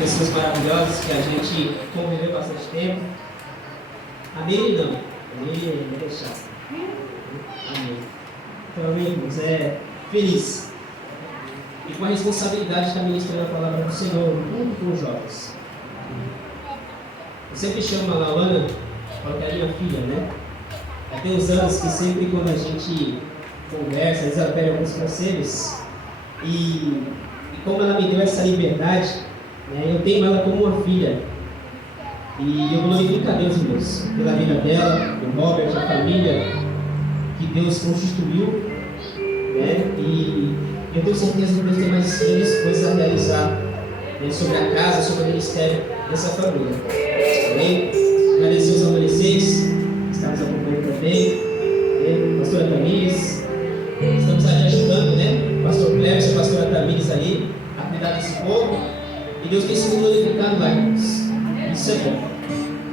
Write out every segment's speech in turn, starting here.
pessoas maravilhosas que a gente conviveu bastante tempo. A Miri não. A Miri é chata. Amém. Então, amigos, feliz. E com a responsabilidade de estar ministrando a palavra do Senhor junto com os jovens. Eu sempre chamo a Laana, falo que é minha filha, né? Tem uns anos que sempre quando a gente conversa, às vezes ela pede alguns conselhos. E como ela me deu essa liberdade, né, eu tenho ela como uma filha. E eu glorifico a Deus, irmãos, pela vida dela, do Robert, a família que Deus constituiu, né? E eu tenho certeza que Deus tem mais grandes coisas a realizar, né, sobre a casa, sobre o ministério dessa família. Amém? Agradecer os adolescentes que estão nos acompanhando também, né? Pastora Tamires, estamos ali ajudando, né? Pastor Cléber, a pastora Tamires ali, a cuidar desse povo. E Deus tem sido glorificado lá, irmãos. Isso é bom.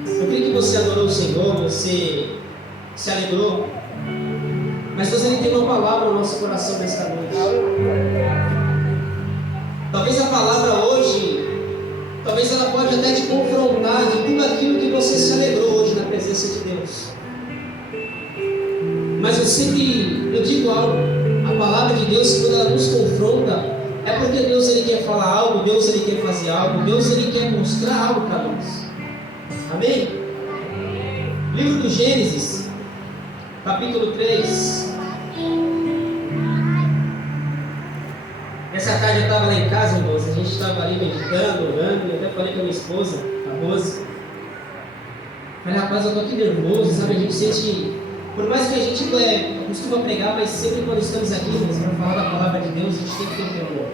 Eu creio que você adorou o Senhor, você se alegrou. Mas Deus tem uma palavra no nosso coração nesta noite. Talvez a palavra hoje, talvez ela pode até te confrontar de tudo aquilo que você se alegrou hoje na presença de Deus. Mas eu digo algo, a palavra de Deus, quando ela nos confronta, é porque Deus ele quer falar algo, Deus ele quer fazer algo, Deus ele quer mostrar algo para nós. Amém? Livro do Gênesis, capítulo 3. Essa tarde eu estava lá em casa, irmãos, a gente estava ali meditando, orando, eu até falei com a minha esposa, a Rose. Falei, rapaz, eu estou aqui nervoso, sabe? A gente sente, por mais que a gente costuma pregar, mas sempre quando estamos aqui, irmãos, para falar da palavra de Deus, a gente tem que ter um temor.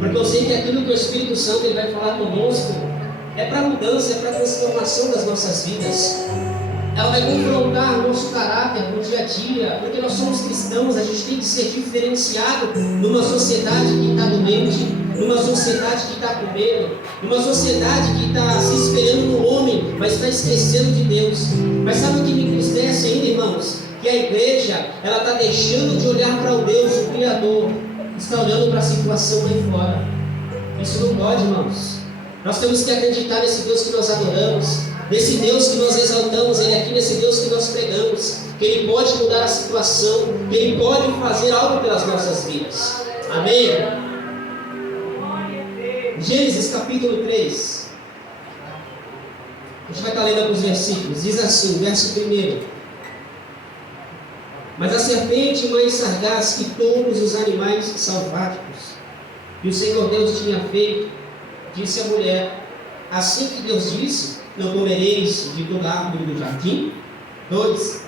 Porque eu sei que aquilo que o Espírito Santo ele vai falar conosco é para mudança, é para transformação das nossas vidas. Ela vai confrontar o nosso caráter no dia a dia, porque nós somos cristãos, a gente tem que ser diferenciado numa sociedade que está doente, numa sociedade que está com medo, numa sociedade que está se esperando no homem, mas está esquecendo de Deus. Mas sabe o que me entristece ainda, irmãos? Que a igreja, ela está deixando de olhar para o Deus, o Criador, está olhando para a situação lá fora. Isso não pode, irmãos. Nós temos que acreditar nesse Deus que nós adoramos, nesse Deus que nós exaltamos, Ele aqui, nesse Deus que nós pregamos, que Ele pode mudar a situação, que Ele pode fazer algo pelas nossas vidas. Amém? Gênesis capítulo 3. A gente vai estar lendo alguns versículos. Diz assim, verso 1. Mas a serpente mais sagaz que todos os animais selváticos que o Senhor Deus tinha feito, disse à mulher: assim que Deus disse, não comereis de toda árvore do jardim? 2.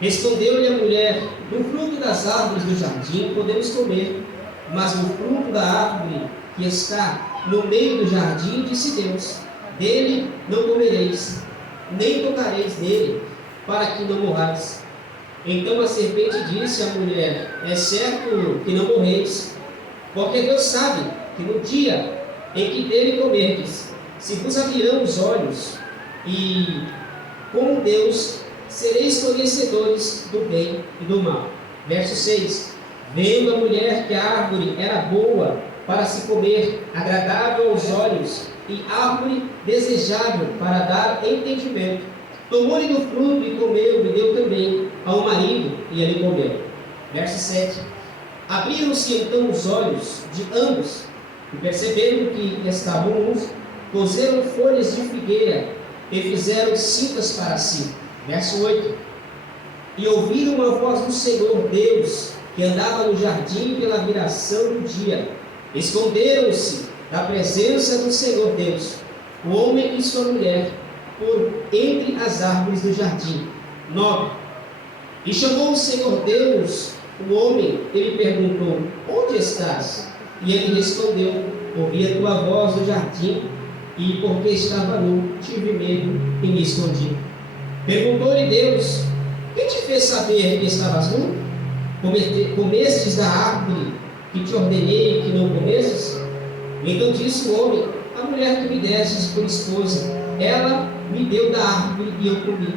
Respondeu-lhe a mulher: do fruto das árvores do jardim podemos comer, mas do fruto da árvore que está no meio do jardim, disse Deus: dele não comereis, nem tocareis nele, para que não morrais. Então a serpente disse à mulher: é certo que não morreis, porque Deus sabe que no dia em que dele comerdes, se vos abrirão os olhos, e como Deus sereis conhecedores do bem e do mal. Verso 6. Vendo a mulher que a árvore era boa para se comer, agradável aos olhos, e árvore desejável para dar entendimento, tomou-lhe do fruto e comeu, e deu também ao marido, e ele comeu. Verso 7. Abriram-se então os olhos de ambos, e percebendo que estavam nus, coseram folhas de figueira e fizeram cintas para si. Verso 8. E ouviram a voz do Senhor Deus, que andava no jardim pela viração do dia. Esconderam-se da presença do Senhor Deus, o homem e sua mulher, por entre as árvores do jardim. 9. E chamou o Senhor Deus o homem, ele perguntou: onde estás? E ele respondeu: ouvi a tua voz no jardim, e porque estava nu, tive medo e me escondi. Perguntou-lhe Deus: quem te fez saber que estavas nu? Comestes da árvore que te ordenei que não comesses? Então disse o homem: a mulher que me destes por esposa, ela me deu da árvore e eu comi.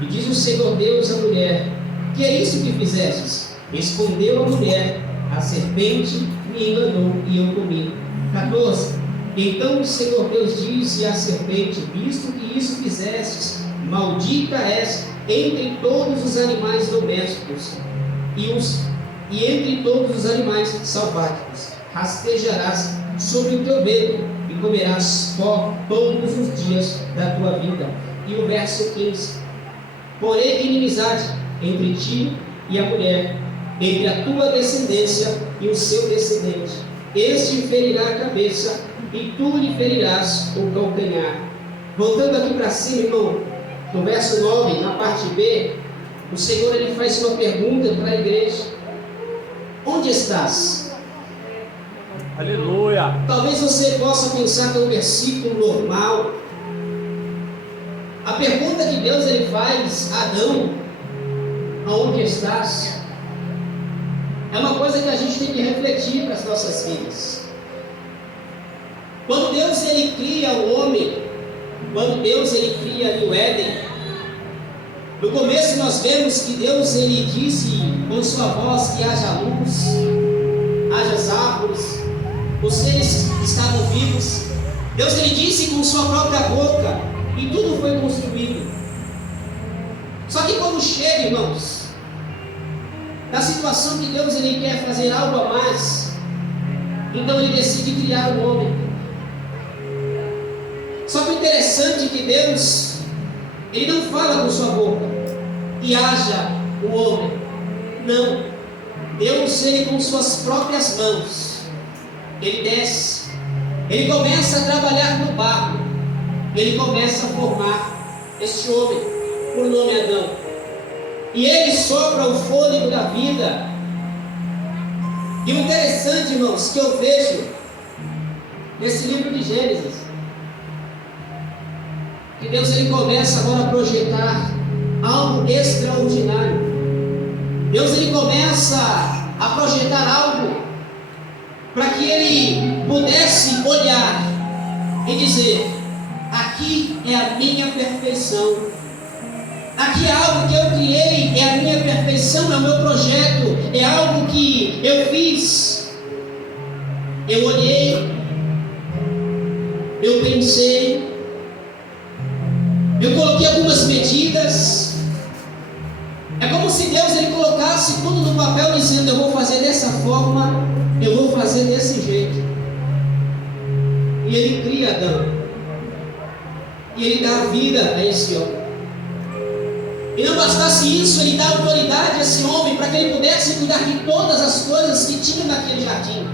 E diz o Senhor Deus à mulher: que é isso que fizestes? Respondeu a mulher: a serpente me enganou e eu comi. 14. Então o Senhor Deus disse à serpente: visto que isso fizestes, maldita és entre todos os animais domésticos e entre todos os animais salváticos. Rastejarás sobre o teu ventre e comerás pó todos os dias da tua vida. E o verso 15: porém inimizade entre ti e a mulher, entre a tua descendência e o seu descendente. Este ferirá a cabeça e tu lhe ferirás o calcanhar. Voltando aqui para cima, irmão, no verso 9, na parte B, o Senhor ele faz uma pergunta para a igreja: onde estás? Aleluia! Talvez você possa pensar que é um versículo normal. A pergunta que Deus ele faz a Adão: aonde estás? É uma coisa que a gente tem que refletir para as nossas vidas. Quando Deus ele cria o homem, quando Deus ele cria ali o Éden, no começo nós vemos que Deus ele disse com sua voz que haja luz, haja as árvores, os seres que estavam vivos. Deus ele disse com sua própria boca e tudo foi construído. Só que quando chega, irmãos, na situação que Deus ele quer fazer algo a mais, então ele decide criar o homem. Só que o interessante é que Deus ele não fala com sua boca e haja o homem. Não. Deus ele com suas próprias mãos ele desce, ele começa a trabalhar no barro, ele começa a formar este homem por nome Adão. E ele sopra o fôlego da vida. E o interessante, irmãos, que eu vejo nesse livro de Gênesis, que Deus ele começa agora a projetar algo extraordinário. Deus ele começa a projetar algo para que ele pudesse olhar e dizer: aqui é a minha perfeição. Aqui é algo que eu criei, é a minha perfeição, é o meu projeto, é algo que eu fiz. Eu olhei, eu pensei, eu coloquei algumas medidas. É como se Deus ele colocasse tudo no papel dizendo: eu vou fazer dessa forma, eu vou fazer desse jeito. E ele cria Adão, e ele dá vida a esse homem. E não bastasse isso, ele dá autoridade a esse homem para que ele pudesse cuidar de todas as coisas que tinha naquele jardim.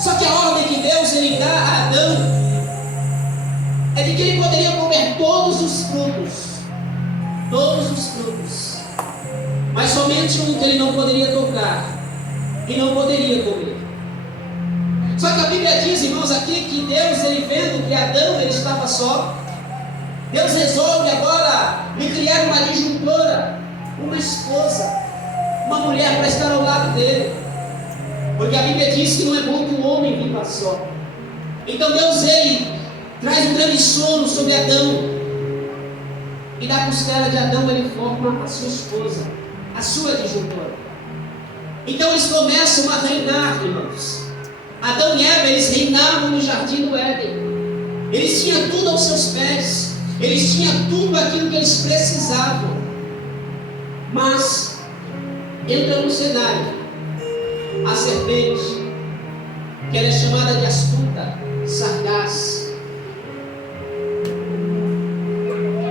Só que a ordem que Deus ele dá a Adão é de que ele poderia comer todos os frutos, mas somente um que ele não poderia tocar e não poderia comer. Só que a Bíblia diz, irmãos, aqui que Deus ele vendo que Adão ele estava só, Deus resolve agora lhe criar uma disjuntora, uma esposa, uma mulher para estar ao lado dele, porque a Bíblia diz que não é bom que o homem viva só. Então Deus ele traz um grande sono sobre Adão, e da costela de Adão ele forma a sua esposa, a sua disjuntora. Então eles começam a reinar, irmãos. Adão e Eva eles reinavam no jardim do Éden. Eles tinham tudo aos seus pés. Eles tinham tudo aquilo que eles precisavam. Mas entra no cenário a serpente, que ela é chamada de astuta, sagaz.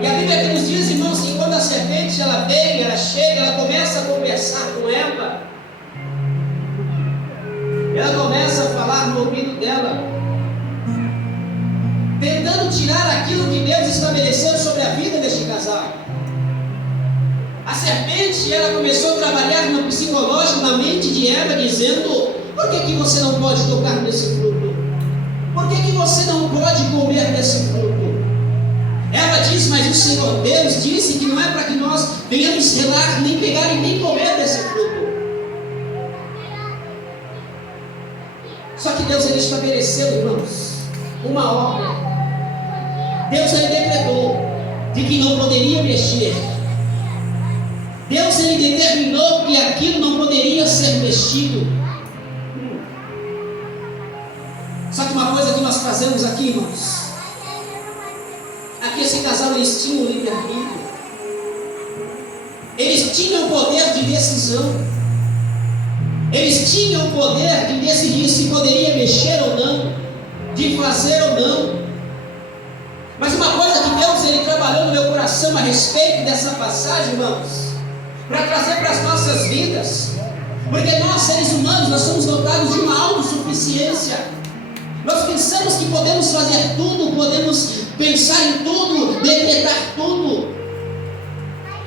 E a Bíblia nos diz, irmãos, que quando a serpente ela vem, ela chega, ela começa a conversar com Eva. Ela começa a falar no ouvido dela, tentando tirar aquilo que Deus estabeleceu sobre a vida deste casal. A serpente, ela começou a trabalhar no psicológico, na mente de Eva, dizendo: por que você não pode tocar nesse fruto? Por que você não pode comer desse fruto? Eva diz: mas o Senhor Deus disse que não é para que nós venhamos selar, nem pegar e nem comer desse fruto. Só que Deus ele estabeleceu, irmãos, uma ordem. Deus ele decretou de que não poderia mexer. Deus ele determinou que aquilo não poderia ser mexido. Só que uma coisa que nós trazemos aqui, irmãos, aqui esse casal, eles tinham livre-arbítrio. Eles tinham poder de decisão. Eles tinham o poder de decidir se poderia mexer ou não, de fazer ou não. Mas uma coisa que Deus ele trabalhou no meu coração a respeito dessa passagem, irmãos, para trazer para as nossas vidas, porque nós, seres humanos, nós somos dotados de uma autossuficiência. Nós pensamos que podemos fazer tudo, podemos pensar em tudo, decretar tudo.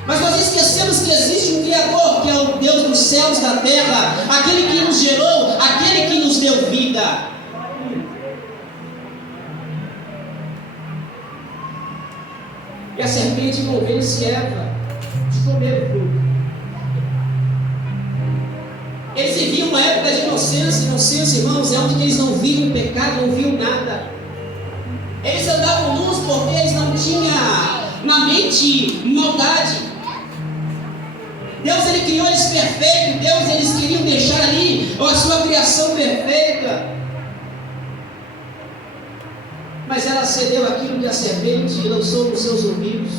Mas nós esquecemos que existe um Criador, que é o Deus dos céus, da terra, aquele que nos gerou, aquele que nos deu vida. E a serpente convence Eva de comer o fruto. Eles viviam uma época de inocência, irmãos, é onde eles não viam pecado, não viam nada. Eles andavam nus porque eles não tinham na mente maldade. Deus ele criou eles perfeitos, Deus eles queriam deixar ali a sua criação perfeita. Mas ela cedeu aquilo que a serpente lançou nos seus ouvidos.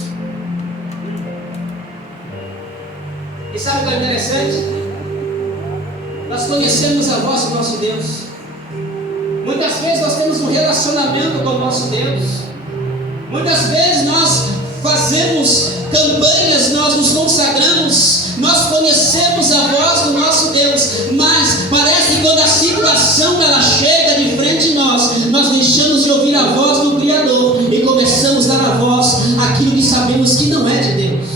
E sabe o que é interessante? Nós conhecemos a voz do nosso Deus. Muitas vezes nós temos um relacionamento com o nosso Deus. Muitas vezes nós fazemos campanhas, nós nos consagramos, nós conhecemos a voz do nosso Deus, mas parece que quando a situação ela chega de frente a nós deixamos de ouvir a voz do Criador e começamos a dar a voz àquilo que sabemos que não é de Deus.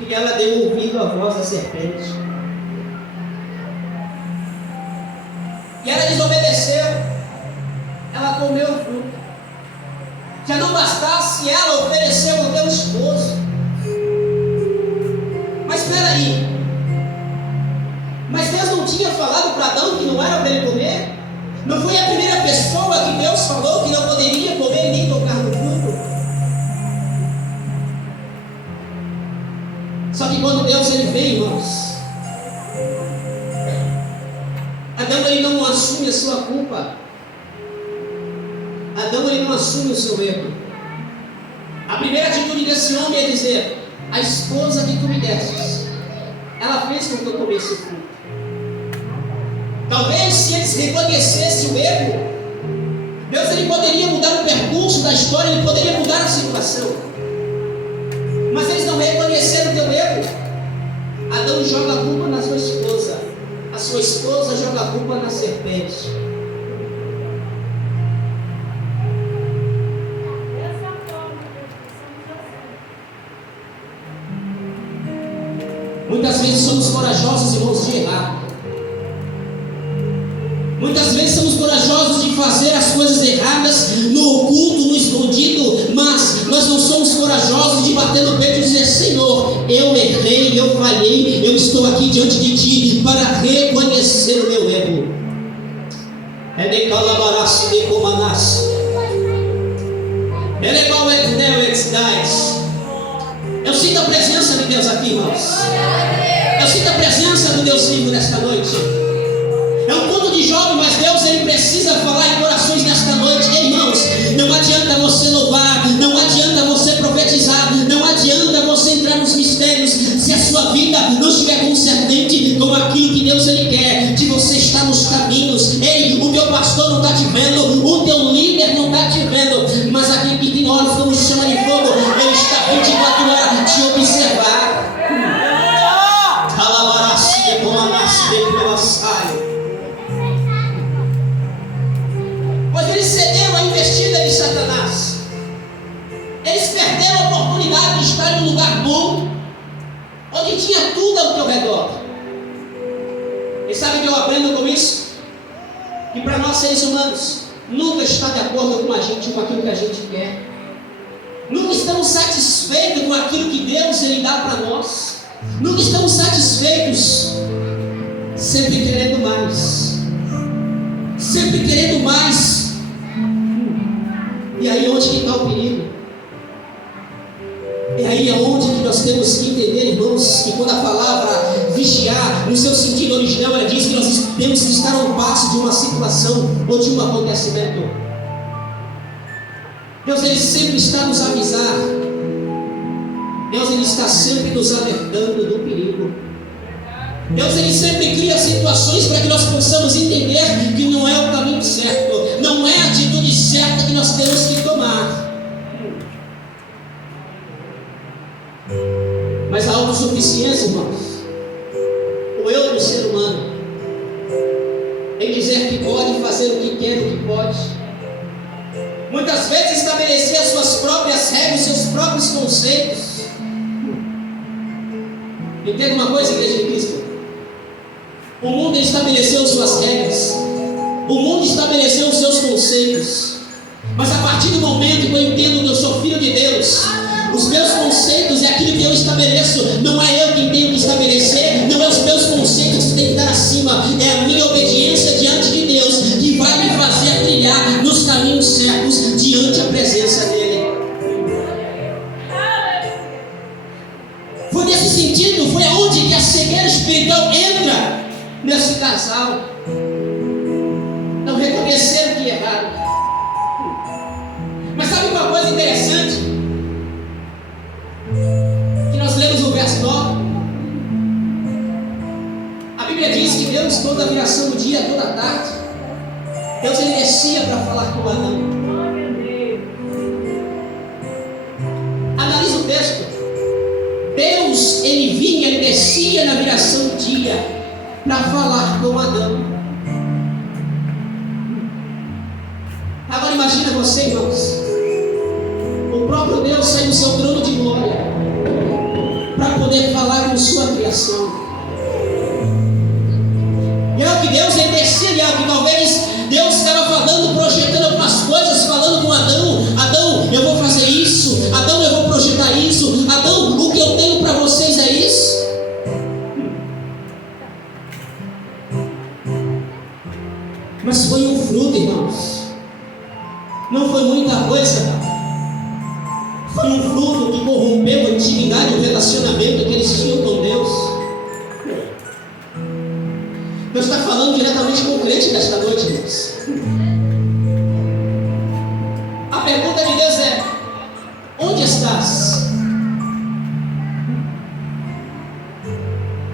E ela deu ouvido à voz da serpente. E ela desobedeceu. Ela comeu o fruto. Já não bastasse, ela ofereceu ao teu esposo. Mas espera aí. Mas Deus não tinha falado para Adão que não era para ele comer? Não foi a primeira pessoa que Deus falou que não poderia comer e nem tocar no fruto? Só que quando Deus ele vem, irmãos, Adão ele não assume a sua culpa. Adão ele não assume o seu erro. A primeira atitude desse homem é dizer: a esposa que tu me destes, ela fez com que eu comesse o fruto. Talvez se eles reconhecessem o erro, Deus ele poderia mudar o percurso da história, ele poderia mudar a situação. Mas eles não reconheceram o teu erro. Adão joga a culpa na sua esposa. A sua esposa joga a culpa na serpente. Muitas vezes somos corajosos, irmãos, de errar. Muitas vezes somos corajosos de fazer as coisas erradas no oculto, no escondido, mas nós não somos corajosos de bater no peito e dizer: Senhor, eu errei, eu falhei, eu estou aqui diante de Ti para reconhecer o meu erro. É de calabarás, de comanás. Eu sinto a presença de Deus aqui, irmãos. Eu sinto a presença do Deus vivo nesta noite. É um culto de jovem, mas Deus ele precisa falar em corações nesta noite. Irmãos, não adianta você louvar, não adianta você profetizar, não adianta você entrar nos mistérios se a sua vida não estiver concernente com aquilo que Deus ele quer, de você estar nos caminhos. Ei, o teu pastor não está te vendo, o teu líder não está te vendo, mas aquele que tem olhos como chama de fogo, ele está 24 horas te observar. Pois eles cederam a investida de Satanás. Eles perderam a oportunidade de estar em um lugar bom, onde tinha tudo ao teu redor. E sabe o que eu aprendo com isso? Que para nós seres humanos, nunca está de acordo com a gente, com aquilo que a gente quer. Nunca estamos satisfeitos com aquilo que Deus ele dá para nós. Nunca estamos satisfeitos, sempre querendo mais. Sempre querendo mais. E aí onde que está o perigo? É aí onde que nós temos que entender, irmãos, que quando a palavra vigiar, lá, no seu sentido original, ela diz que nós temos que estar ao passo de uma situação ou de um acontecimento. Deus, Ele sempre está nos avisar. Deus, Ele está sempre nos alertando do perigo. Deus, Ele sempre cria situações para que nós possamos entender que não é o caminho certo, não é a atitude certa que nós temos que tomar. Mas a autossuficiência, irmãos, o eu do ser humano, em dizer que pode, fazer o que quer, o que pode, muitas vezes estabelecer as suas próprias regras, seus próprios conceitos. Entenda uma coisa, igreja de Cristo: o mundo estabeleceu suas regras, o mundo estabeleceu os seus conceitos, mas a partir do momento que eu entendo que eu sou filho de Deus, os meus conceitos é aquilo que eu estabeleço, não é eu quem tenho que estabelecer, não é os meus conceitos que têm que estar acima, é a minha obediência diante de Deus que vai me fazer trilhar nos caminhos certos diante a presença dEle. Foi nesse sentido, foi aonde que a cegueira espiritual entra nesse casal. Não reconheceram que erraram. Mas sabe uma coisa interessante? Que nós lemos no verso 9. A Bíblia diz que Deus, toda a viração do dia, toda a tarde, Deus, Ele descia para falar com Adão. Analisa o texto. Deus, Ele vinha, Ele descia na viração do dia para falar com Adão. Agora imagina você, irmãos, o próprio Deus sai do seu trono de glória para poder falar com sua criação. E é o que Deus, Ele descia, e é o que talvez Deus estava falando, projetando algumas coisas, falando com Adão. Adão, eu vou fazer isso. Adão, eu vou projetar isso. Adão, o que eu tenho para vocês é isso. Mas foi um fruto, irmãos. Não foi muita coisa. Foi um fruto que corrompeu a intimidade, o relacionamento que eles tinham com Deus. Deus está falando diretamente com o crente nesta noite, irmãos. A pergunta de Deus é: onde estás?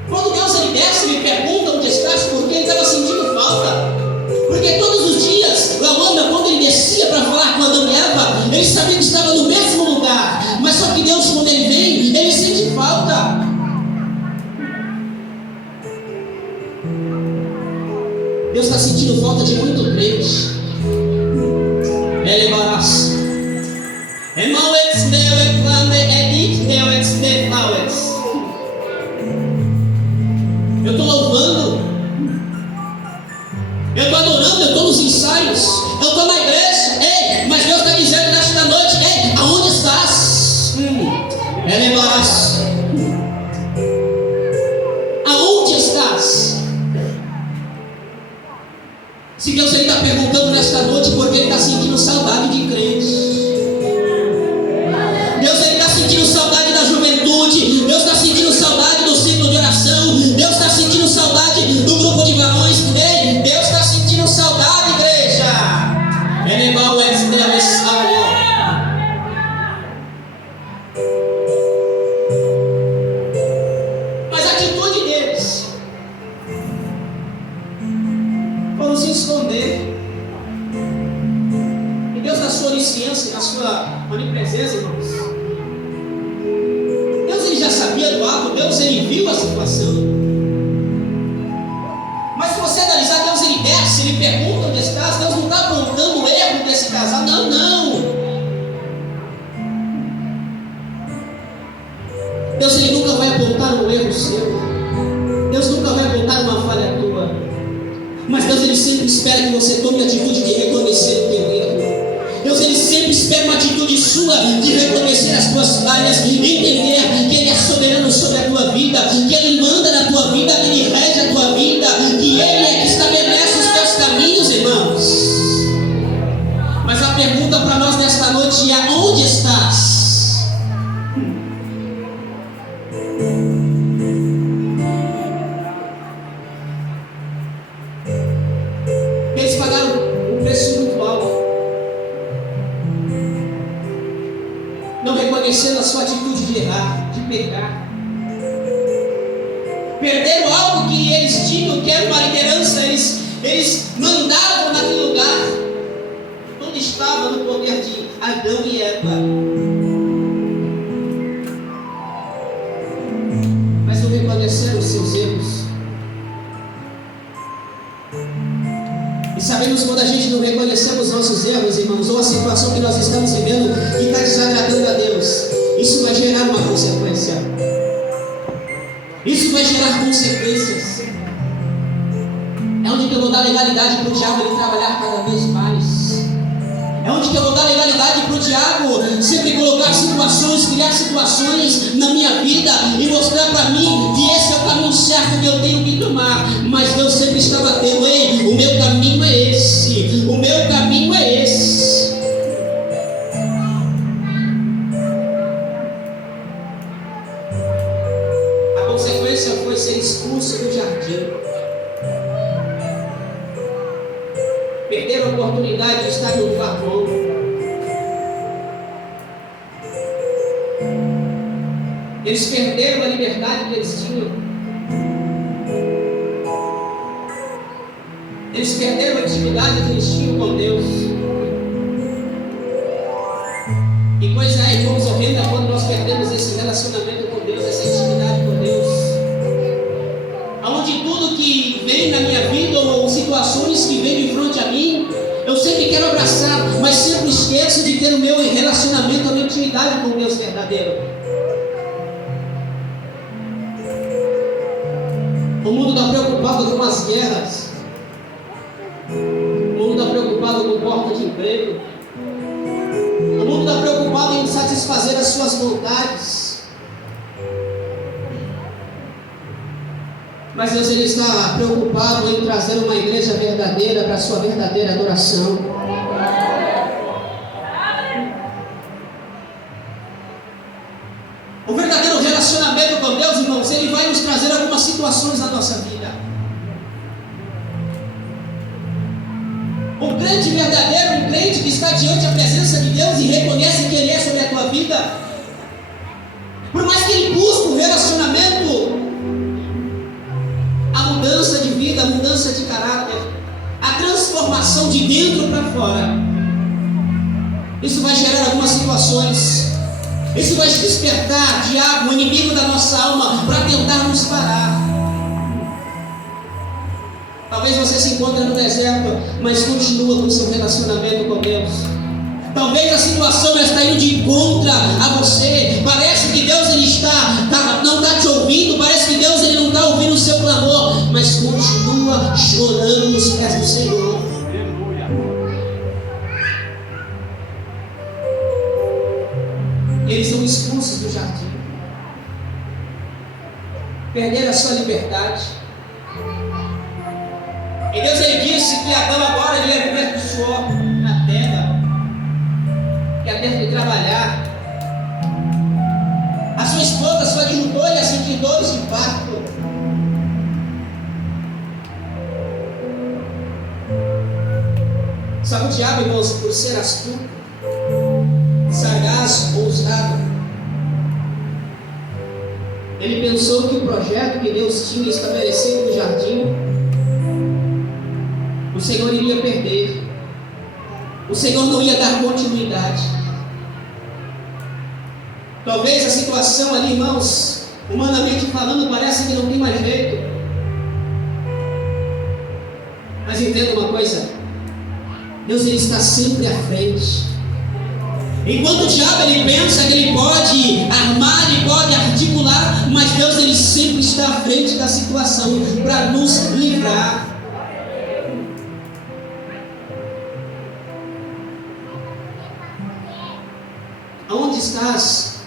Quando Deus ele desce, ele pergunta onde estás, porque ele estava sentindo falta. Porque todos os dias, Laona, quando ele descia para falar com Adão e Eva, ele sabia que estava no mesmo lugar. Mas só que Deus, quando ele vem, ele sente falta. Deus está sentindo falta de muito crente. Ele embaraça. Eu estou louvando, eu estou adorando, eu estou nos ensaios, eu estou na igreja. Ei, mas Deus está dizendo nesta noite: ei, aonde estás? Ele embaraça. Aonde estás? Se Deus está perguntando nesta noite, porque Ele está sentindo saudade de crentes. Deus está sentindo saudade da juventude. Deus está sentindo saudade do ciclo de oração. Deus está sentindo saudade do grupo de varões. Ei, Deus está sentindo saudade, igreja. Mas a atitude deles foram se esconder. E Deus, na sua onisciência, na sua onipresença, irmãos, Deus ele já sabia do ato, Deus ele viu a situação. Mas se você analisar, Deus ele desce, ele pergunta onde estás. Deus não está apontando o erro desse casal, não. Deus ele nunca vai apontar um erro seu. Deus nunca vai apontar uma falha tua. Mas Deus ele sempre espera que você tome a atitude de reconhecer o teu erro. Deus ele sempre espera uma atitude sua de reconhecer as tuas falhas, entender que Ele é soberano sobre a tua vida, que Ele manda na tua vida, que Ele rege a tua vida, que Ele é que estabelece os teus caminhos, irmãos. Mas a pergunta para nós nesta noite é: onde estás? reconhecendo a sua atitude de errar, de pecar. Perderam algo que eles tinham, que era uma liderança, eles mandavam naquele lugar. Tudo estava no poder de Adão e Eva. Mas não reconheceram os seus erros. E sabemos quando a gente não reconhecemos nossos erros, irmãos, ou a situação que nós estamos vivendo que está desagradando a Deus, isso vai gerar uma consequência. Isso vai gerar consequências. É onde que eu vou dar legalidade para o diabo ele trabalhar cada vez mais. É onde que eu vou dar legalidade para o diabo sempre colocar situações, criar situações na minha vida e mostrar para mim que esse é o caminho certo que eu tenho que tomar. Mas Deus sempre está batendo: ei, o meu caminho é esse, o meu caminho é esse. A consequência foi ser expulso do jardim. Perderam a oportunidade de estar no lugar bom. Eles perderam a liberdade que eles tinham. Eles perderam a intimidade que eles tinham com Deus. E coisa é, irmãos, horrenda quando nós perdemos esse relacionamento com Deus, essa intimidade com Deus. Onde tudo que vem na minha vida ou situações que vêm de frente a mim, eu sempre quero abraçar, mas sempre esqueço de ter o meu relacionamento, a minha intimidade com Deus verdadeiro. O mundo está preocupado com as guerras. O mundo está preocupado com porta de emprego. O mundo está preocupado em satisfazer as suas vontades. Mas Deus ele está preocupado em trazer uma igreja verdadeira para a sua verdadeira adoração. O verdadeiro relacionamento com Deus, irmãos, ele vai nos trazer algumas situações na nossa vida. Um crente verdadeiro, um crente que está diante da presença de Deus e reconhece que Ele é sobre a tua vida, por mais que ele busque o relacionamento, a mudança de vida, a mudança de caráter, a transformação de dentro para fora, isso vai gerar algumas situações. Isso vai despertar diabo, o inimigo da nossa alma, para tentar nos parar. Talvez você se encontre no deserto, mas continua com seu relacionamento com Deus. Talvez a situação está indo de contra a você. Parece que Deus ele não está te ouvindo. Parece que Deus ele não está ouvindo o seu clamor. Mas continua chorando nos pés do Senhor. Eles são expulsos do jardim. Perderam a sua liberdade. E Deus ele disse que Adão agora ele ia viver de suor na terra. Que ia ter que trabalhar. A sua esposa, sua adjutora, ia sentir dores de parto. Sabe o diabo, irmãos, por ser astuto, sagaz, ousado, ele pensou que o projeto que Deus tinha estabelecido no jardim, o Senhor iria perder. O Senhor não ia dar continuidade. Talvez a situação ali, irmãos, humanamente falando, parece que não tem mais jeito. Mas entenda uma coisa: Deus ele está sempre à frente. Enquanto o diabo ele pensa que ele pode armar, ele pode articular, mas Deus ele sempre está à frente da situação para nos livrar. Aonde estás?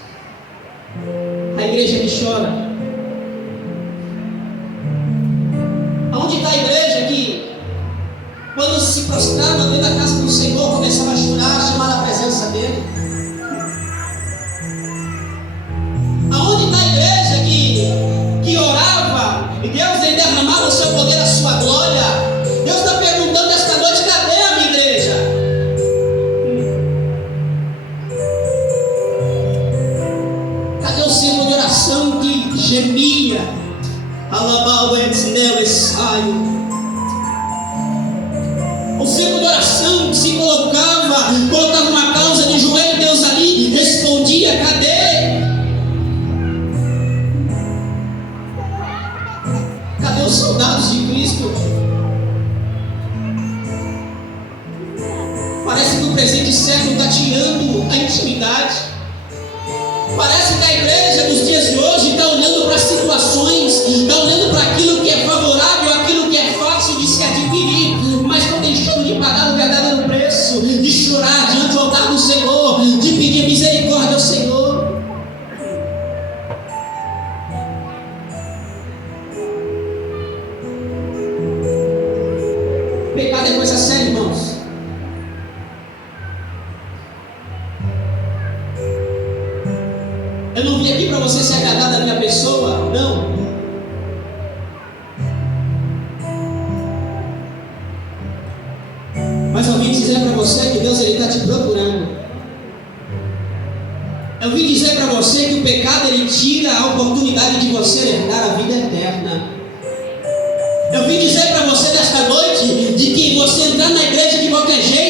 A igreja que chora. Aonde está a igreja que, quando se prostrava dentro da casa do Senhor, começava a chorar, a chamar a presença dEle? Aonde está a igreja que orava e Deus ele derramava o seu poder, a sua glória? Deus está perguntando esta noite: cadê a minha igreja? O círculo de oração que se colocava uma causa de joelho, Deus ali respondia: cadê? Cadê os soldados de Cristo? Parece que o presente século está tirando a intimidade. Parece que a igreja dos dias de hoje está olhando para as situações, está olhando para aquilo que é favorável, aquilo que é fácil de se adquirir, mas estão deixando de pagar o verdadeiro preço, de chorar diante do altar do Senhor, de pedir misericórdia ao Senhor. Pecado é coisa séria, irmãos. Eu não vim aqui para você se agradar da minha pessoa, não. Mas eu vim dizer para você que Deus está te procurando. Eu vim dizer para você que o pecado ele tira a oportunidade de você herdar a vida eterna. Eu vim dizer para você nesta noite de que você entrar na igreja de qualquer jeito